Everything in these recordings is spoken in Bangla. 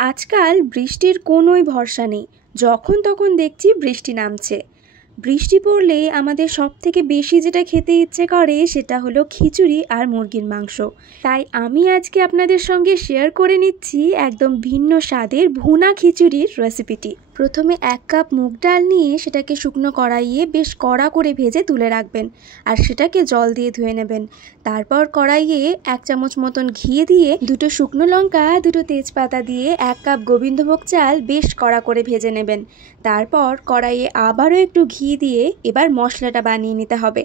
আজকাল বৃষ্টির কোনোই ভরসা নেই। যখন তখন দেখছি বৃষ্টি নামছে। বৃষ্টি পড়লে আমাদের সবথেকে বেশি যেটা খেতে ইচ্ছে করে সেটা হলো খিচুড়ি আর মুরগির মাংস। তাই আমি আজকে আপনাদের সঙ্গে শেয়ার করে নিচ্ছি একদম ভিন্ন স্বাদের ভুনা খিচুড়ির রেসিপিটি। প্রথমে 1 কাপ মুগ ডাল নিয়ে সেটাকে শুকনো কড়াইয়ে বেশ কড়া করে ভেজে তুলে রাখবেন, আর সেটাকে জল দিয়ে ধুয়ে নেবেন। তারপর কড়াইয়ে 1 চামচ মতন ঘি দিয়ে, 2টো শুকনো লঙ্কা, 2টো তেজপাতা দিয়ে 1 কাপ গোবিন্দভোগ চাল বেশ কড়া করে ভেজে নেবেন। তারপর কড়াইয়ে আবারও একটু ঘি দিয়ে এবার মশলাটা বানিয়ে নিতে হবে।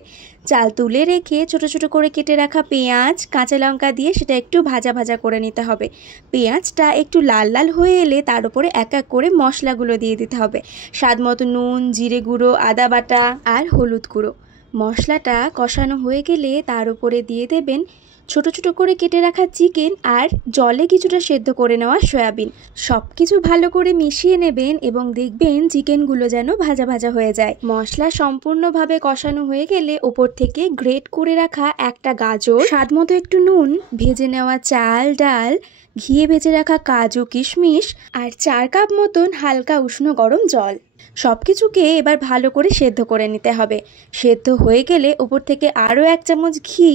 চাল তুলে রেখে ছোট ছোট করে কেটে রাখা পেঁয়াজ, কাঁচা লঙ্কা দিয়ে সেটা একটু ভাজা ভাজা করে নিতে হবে। পেঁয়াজটা একটু লাল লাল হয়ে এলে তার উপরে এক এক করে মশলাগুলো দিয়ে দিতে হবে। স্বাদ মতো নুন, জিরে গুঁড়ো, আদা বাটা আর হলুদ গুঁড়ো। মশলাটা কষানো হয়ে গেলে তার উপরে দিয়ে দেবেন ছোট ছোট করে কেটে রাখা চিকেন আর জলে কিছুটা সেদ্ধ করে নেওয়া সয়াবিন। সব কিছু ভালো করে মিশিয়ে নেবেন এবং দেখবেন চিকেনগুলো যেন ভাজা ভাজা হয়ে যায়। মশলা সম্পূর্ণভাবে কষানো হয়ে গেলে ওপর থেকে গ্রেট করে রাখা একটা গাজর, স্বাদ মতো একটু নুন, ভেজে নেওয়া চাল ডাল, ঘিয়ে ভেজে রাখা কাজু কিশমিশ আর 4 কাপ মতন হালকা উষ্ণ গরম জল, সব কিছুকে এবার ভালো করে সেদ্ধ করে নিতে হবে। সেদ্ধ হয়ে গেলে উপর থেকে আরও 1 চামচ ঘি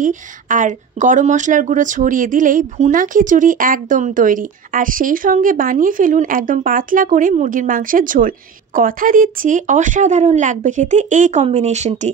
আর গরম মশলার গুঁড়ো ছড়িয়ে দিলেই ভুনা খিচুড়ি একদম তৈরি। আর সেই সঙ্গে বানিয়ে ফেলুন একদম পাতলা করে মুরগির মাংসের ঝোল। কথা দিচ্ছি অসাধারণ লাগবে খেতে এই কম্বিনেশনটি।